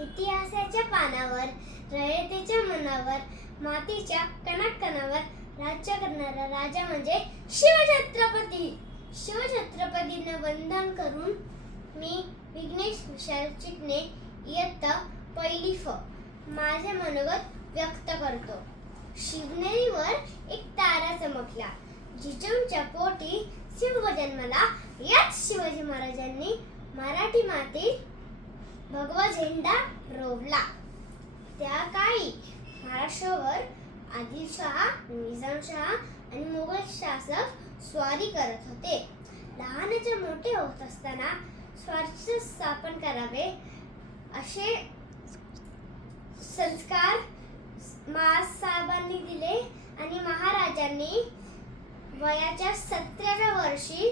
इतिहासाच्या पानावर, रयतेच्या मनावर, मातीच्या कणाकणावर राज्य करणारा राजा म्हणजे शिवछत्रपती. शिवछत्रपतींना वंदन करून मी विघ्नेश विशाल चिटणे इयत्ता पहिली फ माझे मनोगत व्यक्त करतो. शिवनेरीवर एक तारा चमकला, जिजाऊंच्या पोटी शिव जन्मला. याच शिवाजी महाराजांनी मराठी मातीत भगवा झेंडा रोवला. त्या काळी महाराष्ट्रावर आदिलशहा, निजामशहा आणि मुघल शासक स्वारी करत होते. लहानाचे मोठे होत असताना स्वराज्य स्थापन करावे असे संस्कार महासाहेबांनी दिले आणि महाराजांनी वयाच्या 17व्या वर्षी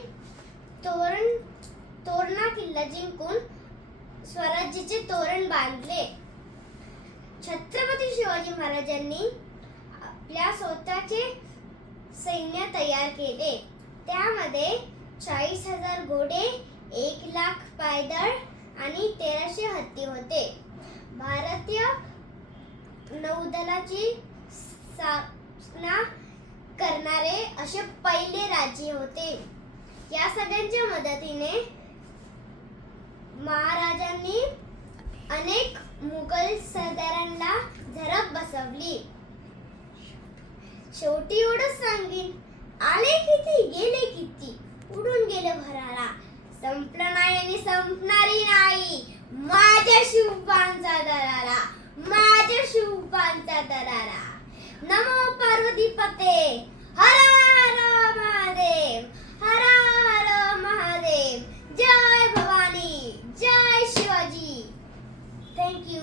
तोरणा किल्ला जिंकून स्वराज्याचे तोरण बांधले. छत्रपती शिवाजी महाराजांनी आपल्या स्वतःचे सैन्य तयार केले. त्यामध्ये 40,000 घोडे, 1,00,000 पायदळ आणि 1300 हत्ती होते. भारतीय नौदलाची स्थापना करणारे असे पहिले राज्य होते. या सगळ्यांच्या मदतीने महाराजांनी अनेक मुघल सरदारांना झडप बसवली. शेवटी एवढंच सांगेन, आले किती गेले किती, उडून गेले भरारा, संपलं नाही आणि संपणारी नाही माझ्या शिवबांचा दरारा, माझ्या शिवबांचा दरारा. नमो पार्वती पते, हर हर महादेव, हर हर महादेव. जय भवानी, जय शिवाजी. Thank you.